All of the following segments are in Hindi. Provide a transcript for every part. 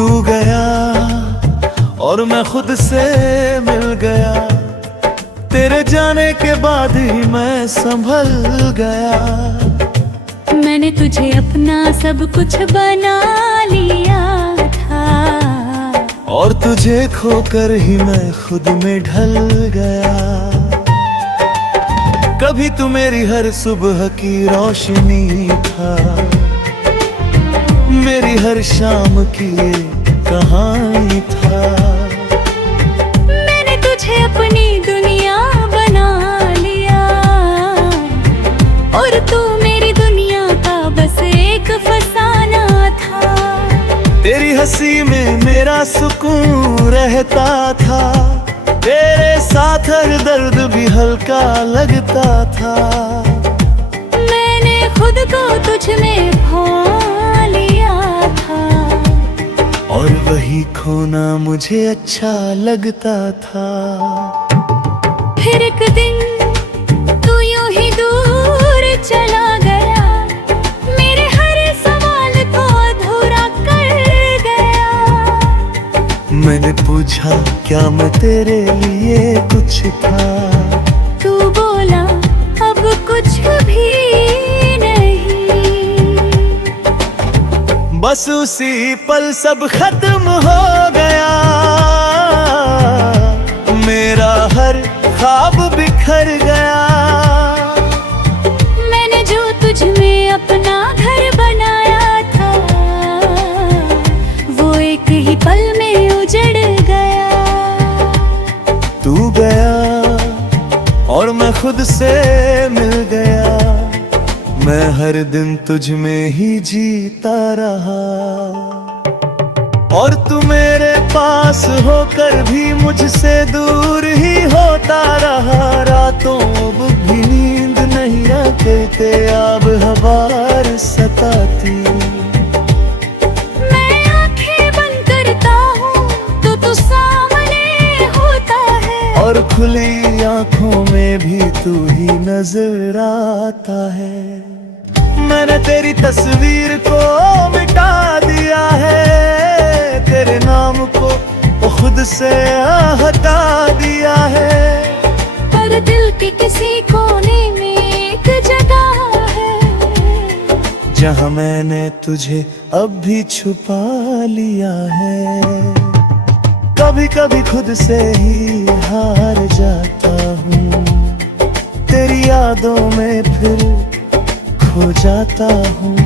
तू गया और मैं खुद से मिल गया, तेरे जाने के बाद ही मैं संभल गया। मैंने तुझे अपना सब कुछ बना लिया था, और तुझे खोकर ही मैं खुद में ढल गया। कभी तू मेरी हर सुबह की रोशनी था, मेरी हर शाम की ये कहानी था। मैंने तुझे अपनी दुनिया बना लिया, और तू मेरी दुनिया का बस एक फसाना था। तेरी हंसी में मेरा सुकून रहता था, तेरे साथ हर दर्द भी हल्का लगता था। मैंने खुद को तुझ में खो लिया था, और वही खोना मुझे अच्छा लगता था। फिर एक दिन तू यूं ही दूर चला गया, मेरे हर सवाल को अधूरा कर गया। मैंने पूछा क्या मैं तेरे लिए कुछ था, तू बोला अब कुछ भी नहीं। बस उसी पल सब खत्म हो गया, मेरा हर ख्वाब बिखर गया। मैंने जो तुझ में अपना घर बनाया था, वो एक ही पल में उजड़ गया। तू गया और मैं खुद से मिल गया, मैं हर दिन तुझ में ही जीता रहा। और तू मेरे पास होकर भी मुझसे दूर ही होता रहा। रातों अब भी नींद नहीं आती, ते आब हवार सताती। मैं आंखें बंद करता हूँ तो तू सामने होता है, और खुली आंखों में भी तू ही नजर आता है। मैंने तेरी तस्वीर को मिटा दिया है, तेरे नाम को वो खुद से हटा दिया है। पर दिल के किसी कोने में एक जगह है, जहाँ मैंने तुझे अब भी छुपा लिया है। कभी कभी खुद से ही हार जाता हूँ, तेरी यादों में फिर खो जाता हूँ।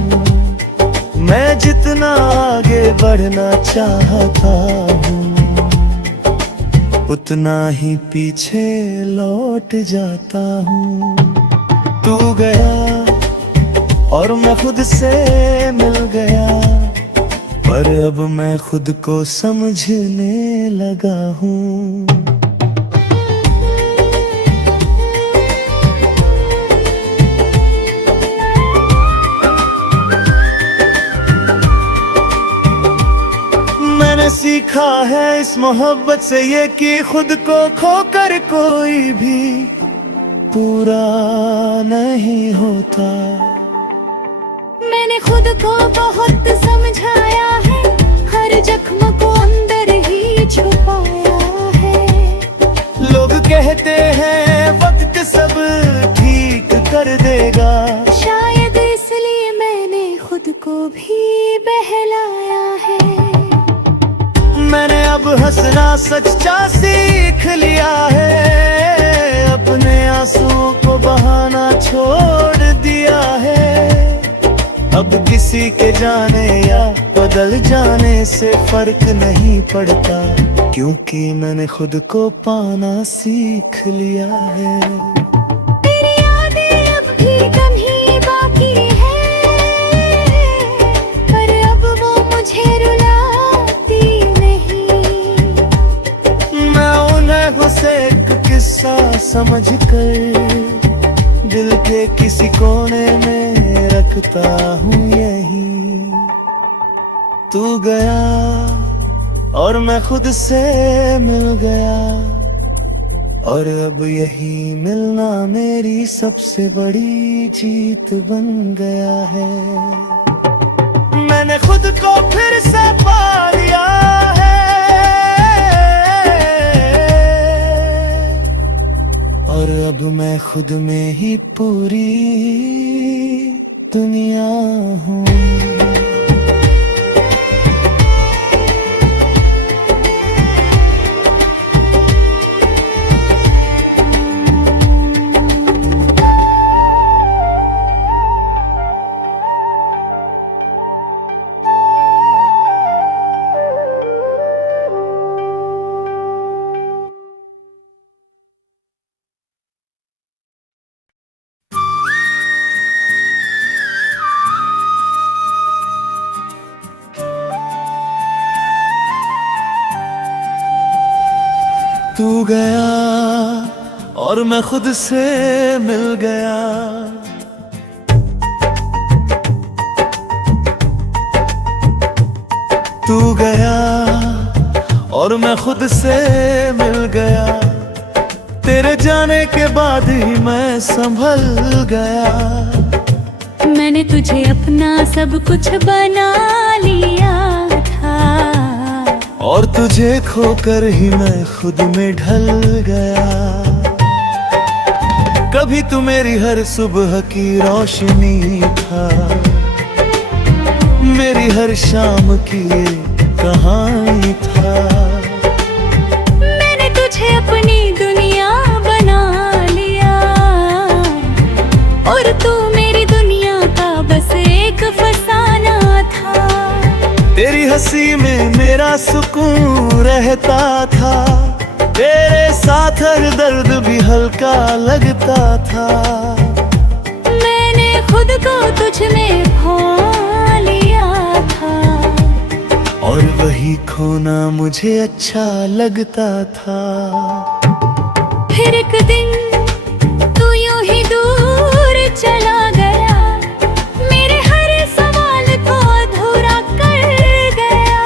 मैं जितना आगे बढ़ना चाहता हूँ, उतना ही पीछे लौट जाता हूँ। तू गया और मैं खुद से मिल गया, पर अब मैं खुद को समझने लगा हूँ। मैंने सीखा है इस मोहब्बत से ये कि खुद को खोकर कोई भी पूरा नहीं होता। मैंने खुद को बहुत समझाया है, हर जख्म को अंदर ही छुपाया है। लोग कहते हैं वक्त सब ठीक कर देगा, शायद इसलिए मैंने खुद को भी बहलाया है। मैंने अब हंसना सच्चा सीख लिया है, अपने आंसुओं को बहाना छोड़ दिया है। अब किसी के जाने या बदल जाने से फर्क नहीं पड़ता, क्योंकि मैंने खुद को पाना सीख लिया है। तेरी यादें अब भी कम ही बाकी है, पर अब वो मुझे रुलाती नहीं। मैं उन्हें उसे एक किस्सा समझकर दिल के किसी कोने में रखता हूँ यही। तू गया और मैं खुद से मिल गया, और अब यही मिलना मेरी सबसे बड़ी जीत बन गया है। मैंने खुद को फिर से पा लिया है, और अब मैं खुद में ही पूरी दुनिया हूँ। तू गया और मैं खुद से मिल गया, तू गया और मैं खुद से मिल गया, तेरे जाने के बाद ही मैं संभल गया। मैंने तुझे अपना सब कुछ बना लिया था, और तुझे खोकर ही मैं खुद में ढल गया। कभी तू मेरी हर सुबह की रोशनी था, मेरी हर शाम की ये कहानी था। मैंने तुझे अपनी दुनिया बना लिया, और तू मेरी दुनिया का बस एक फसाना था। तेरी हंसी में मेरा सुकून रहता था, तेरे साथ हर दर्द भी हल्का लगता था। मैंने खुद को तुझ में खो लिया था, और वही खोना मुझे अच्छा लगता था। फिर एक दिन तू यूं ही दूर चला गया, मेरे हर सवाल को अधूरा कर गया।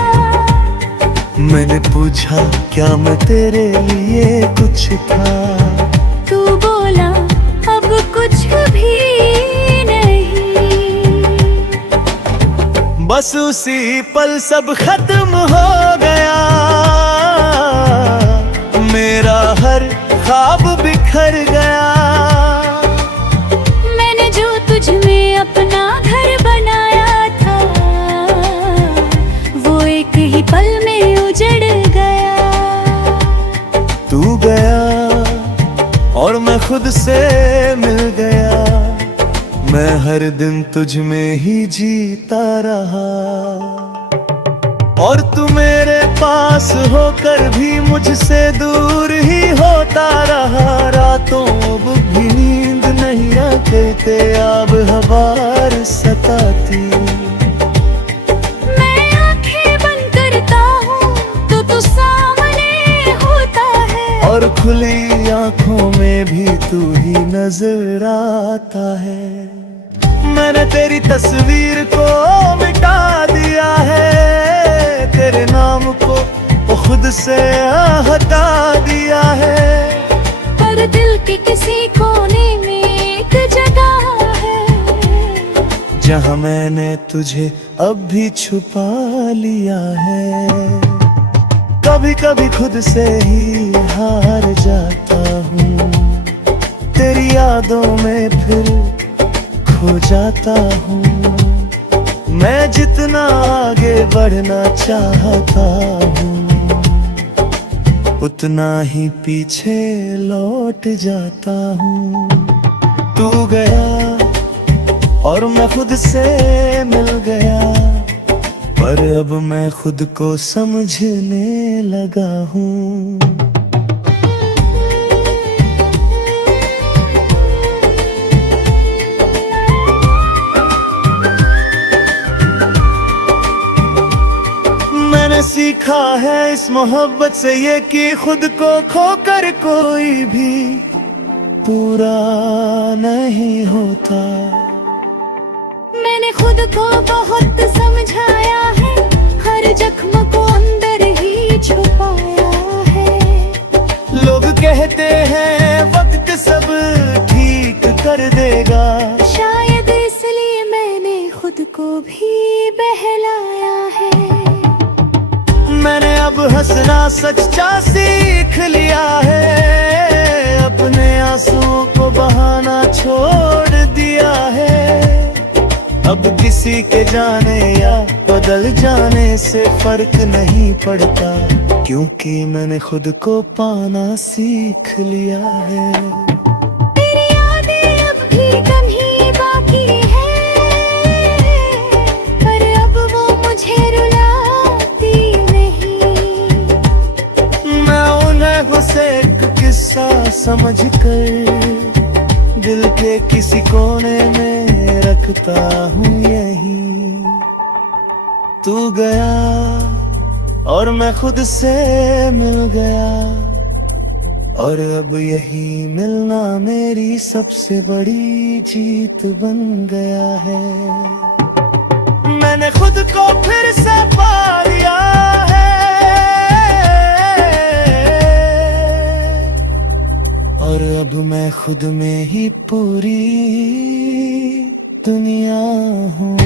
मैंने पूछा क्या मैं तेरे लिए कुछ था, तू बोला अब कुछ भी नहीं। बस उसी पल सब खत्म हो गया, मेरा हर ख्वाब बिखर गया। मैंने जो तुझ में अपना घर बनाया था, वो एक ही पल में उजड़ गया। तू गया और मैं खुद से मिल गया, मैं हर दिन तुझ में ही जीता रहा। और तू मेरे पास होकर भी मुझसे दूर ही होता रहा। रातों अब भी नींद नहीं आती, आब हवार सताती। मैं आंखें बंद करता हूँ तो तू सामने होता है, और खुली आंखों में भी तू ही नजर आता है। मैंने तेरी तस्वीर को मिटा दिया है, तेरे नाम को वो खुद से हटा दिया है। पर दिल के किसी कोने में एक जगह है, जहाँ मैंने तुझे अब भी छुपा लिया है। कभी कभी खुद से ही हार जाता हूँ, तेरी यादों में फिर खो जाता हूँ। मैं जितना आगे बढ़ना चाहता हूँ, उतना ही पीछे लौट जाता हूँ। तू गया और मैं खुद से मिल गया, पर अब मैं खुद को समझने लगा हूँ। मैंने सीखा है इस मोहब्बत से ये कि खुद को खोकर कोई भी पूरा नहीं होता। मैंने खुद को बहुत समझाया है, हर जख्म को अंदर ही छुपाया है। लोग कहते हैं वक्त सब ठीक कर देगा, शायद इसलिए मैंने खुद को भी बहला हंसना सच्चा सीख लिया है, अपने आंसुओं को बहाना छोड़ दिया है। अब किसी के जाने या बदल जाने से फर्क नहीं पड़ता, क्योंकि मैंने खुद को पाना सीख लिया है। तेरी यादें अब भी कम ही बाकी है, पर अब वो मुझे रुलाती नहीं। मैं उन्हें उसे एक किस्सा समझकर दिल के किसी कोने में रखता हूँ यहीं। तू गया और मैं खुद से मिल गया, और अब यही मिलना मेरी सबसे बड़ी जीत बन गया है। मैंने खुद को फिर से पा लिया है, और अब मैं खुद में ही पूरी दुनिया हूँ।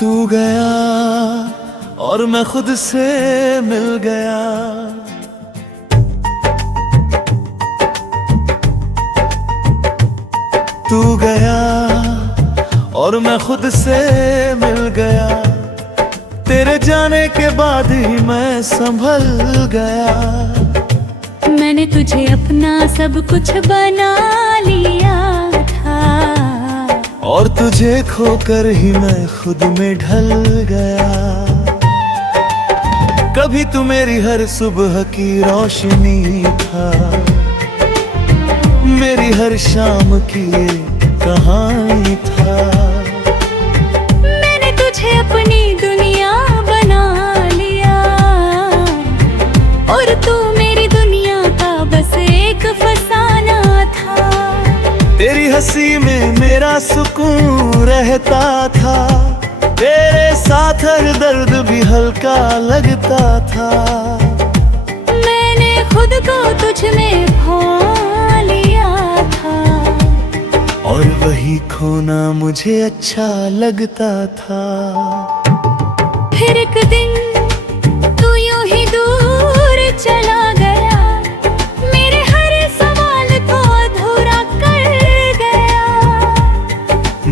तू गया और मैं खुद से मिल गया, तू गया और मैं खुद से मिल गया। तेरे जाने के बाद ही मैं संभल गया। मैंने तुझे अपना सब कुछ बना लिया था, और तुझे खोकर ही मैं खुद में ढल गया। कभी तू मेरी हर सुबह की रोशनी था, मेरी हर शाम की ये कहानी था। मैंने तुझे अपनी दुनिया बना लिया, और तू मेरी दुनिया का बस एक फसाना था। तेरी हंसी में मेरा सुकून रहता था, तेरे साथ हर दर्द भी हल्का लगता था। मैंने खुद को तुझ में खो लिया था, और वही खोना मुझे अच्छा लगता था। फिर एक दिन तू यूं ही दूर चला गया, मेरे हर सवाल को अधूरा कर गया।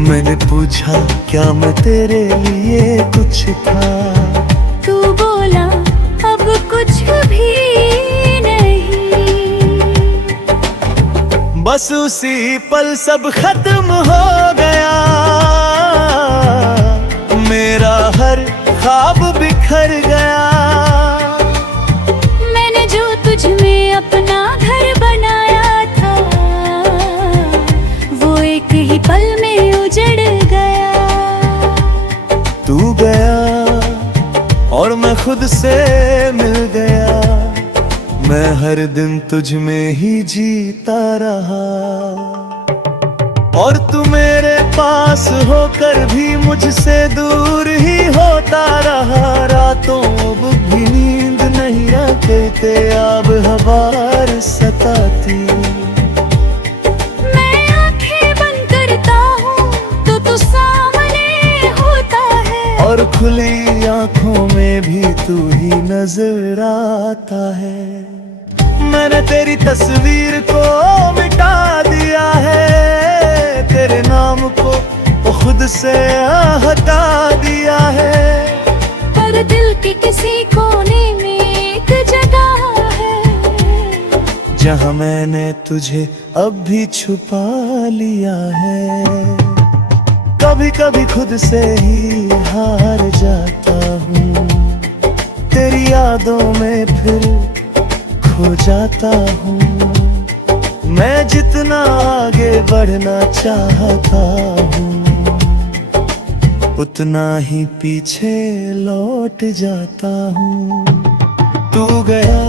मैंने पूछा क्या मैं तेरे लिए कुछ था, तू बोला अब कुछ भी नहीं। बस उसी पल सब खत्म हो गया, मेरा हर ख्वाब बिखर गया। मैंने जो तुझ में अपना घर बनाया था, वो एक ही पल में उजड़ गया। तू गया और मैं खुद से मिल गया, मैं हर दिन तुझ में ही जीता रहा। और तू मेरे पास होकर भी मुझसे दूर ही होता रहा। रातों अब भी नींद नहीं आते, आब हवार सताती। मैं आंखें बंद करता हूँ तो तू सामने होता है, और खुली आंखों में भी तू ही नजर आता है। मैंने तेरी तस्वीर को मिटा दिया है, तेरे नाम को वो खुद से हटा दिया है। पर दिल के किसी कोने में एक जगह है, जहाँ मैंने तुझे अब भी छुपा लिया है। कभी कभी खुद से ही हार जाता हूँ, तेरी यादों में फिर खो जाता हूँ। मैं जितना आगे बढ़ना चाहता हूँ, उतना ही पीछे लौट जाता हूँ। तू गया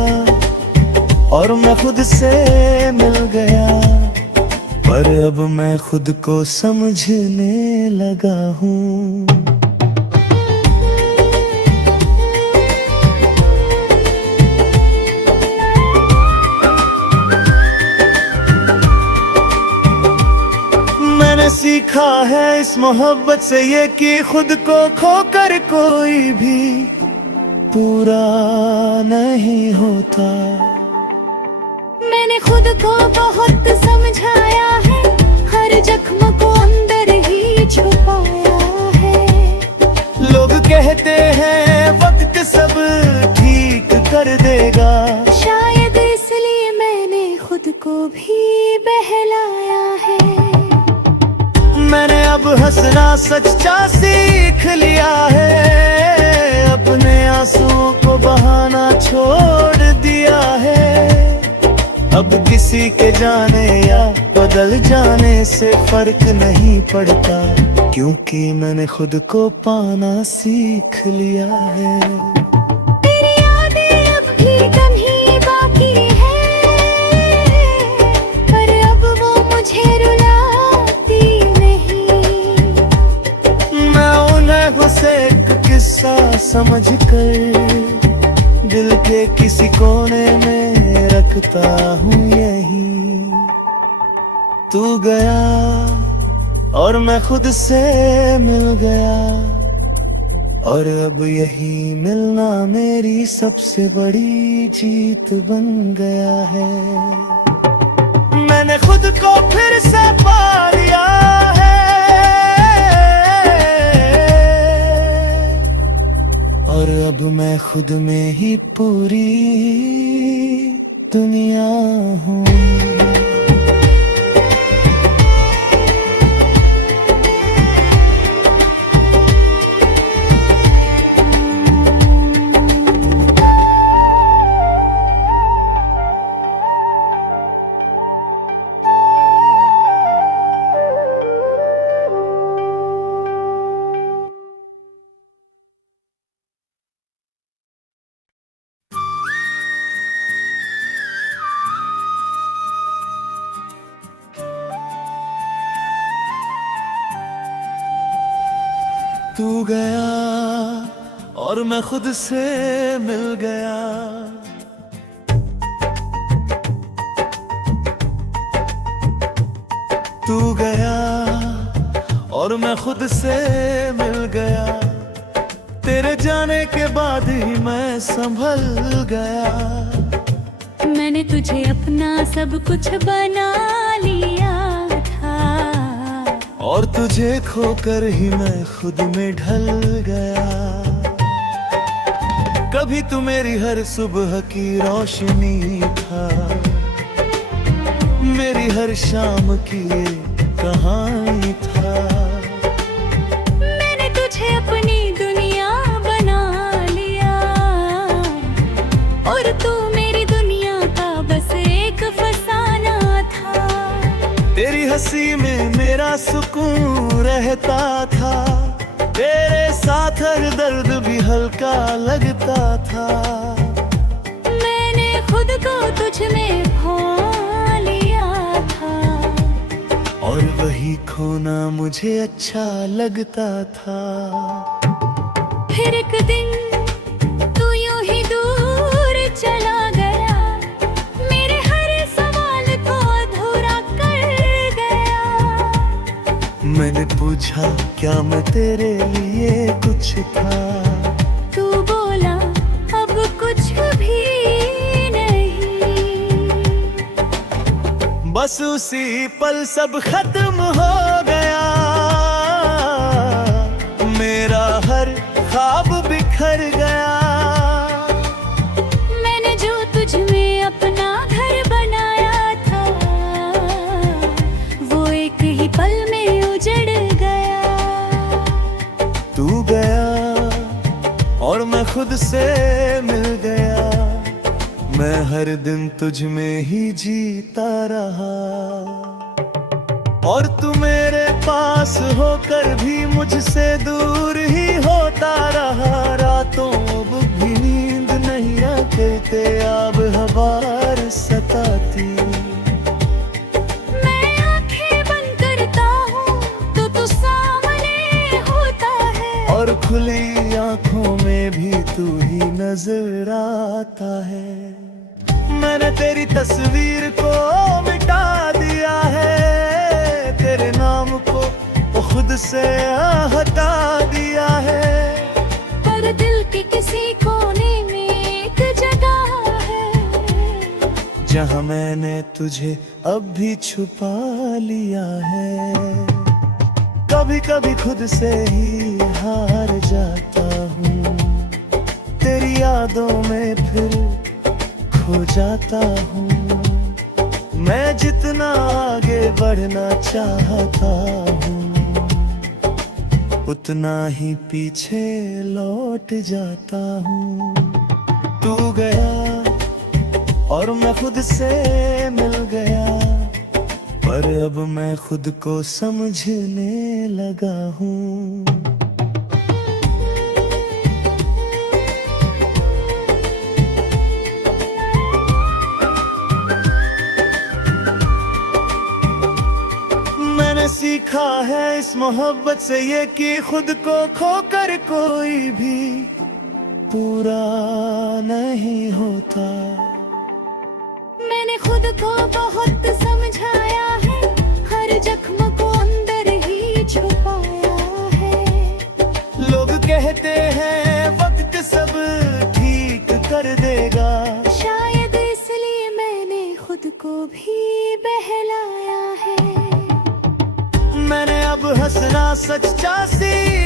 और मैं खुद से मिल गया, पर अब मैं खुद को समझने लगा हूँ। मैंने सीखा है इस मोहब्बत से ये कि खुद को खोकर कोई भी पूरा नहीं होता। मैंने खुद को बहुत समझाया है, हर जख्म को अंदर ही छुपाया है। लोग कहते हैं वक्त सब ठीक कर देगा, शायद इसलिए मैंने खुद को भी बहलाया है। मैंने अब हंसना सच्चा सीख लिया है, अपने आंसुओं को बहाना छोड़ दिया है। अब किसी के जाने या बदल जाने से फर्क नहीं पड़ता, क्योंकि मैंने खुद को पाना सीख लिया है। तेरी यादें अब भी कम ही बाकी है, पर अब वो मुझे रुलाती नहीं। मैं उन्हें उसे एक किस्सा समझकर दिल के किसी कोने में रखता हूँ यही। तू गया और मैं खुद से मिल गया, और अब यही मिलना मेरी सबसे बड़ी जीत बन गया है। मैंने खुद को फिर से पा लिया है, और अब मैं खुद में ही पूरी दुनिया हूँ। तू गया और मैं खुद से मिल गया, तू गया और मैं खुद से मिल गया। तेरे जाने के बाद ही मैं संभल गया। मैंने तुझे अपना सब कुछ बना लिया था, और तुझे खोकर ही मैं खुद में ढल गया। कभी तू मेरी हर सुबह की रोशनी था, मेरी हर शाम की ये कहानी था। मैंने तुझे अपनी दुनिया बना लिया, और तू मेरी दुनिया का बस एक फसाना था। तेरी हंसी में मेरा सुकून रहता था, तेरे साथ हर दर्द भी हल्का लगता था। मैंने खुद को तुझ में खो लिया था, और वही खोना मुझे अच्छा लगता था। फिर एक दिन तू यूं ही दूर चला गया, मेरे हर सवाल को अधूरा कर गया। मैंने पूछा क्या मैं तेरे लिए कुछ था, तू बोला अब कुछ भी नहीं। बस उसी पल सब खत्म हो गया, मेरा हर ख्वाब बिखर गया। मैंने जो तुझ में अपना घर बनाया था, वो एक ही पल में उजड़ गया। तू गया और मैं खुद से मिल गया, मैं हर दिन तुझ में ही जीता रहा। और तू मेरे पास होकर भी मुझसे दूर ही होता रहा। रातों अब भी नींद नहीं आते, अब हवार सताती। मैं आंखें बंद करता हूँ तो तू सामने होता है, और खुली आंखों में भी तू ही नजर आता है। मैंने तेरी तस्वीर को मिटा दिया है, तेरे नाम को वो खुद से हटा दिया है। पर दिल के किसी कोने में एक जगह है, जहाँ मैंने तुझे अब भी छुपा लिया है। कभी कभी खुद से ही हार जाता हूँ, तेरी यादों में फिर खो जाता हूँ। मैं जितना आगे बढ़ना चाहता हूँ, उतना ही पीछे लौट जाता हूँ। तू गया और मैं खुद से मिल गया, पर अब मैं खुद को समझने लगा हूँ। मैंने सीखा है इस मोहब्बत से ये कि खुद को खोकर कोई भी पूरा नहीं होता। मैंने खुद को बहुत समझाया है, हर जख्म को अंदर ही छुपाया है। लोग कहते हैं वक्त सब ठीक कर देगा, शायद इसलिए मैंने खुद को भी बहलाया है। मैंने अब हंसना सच्चा सीख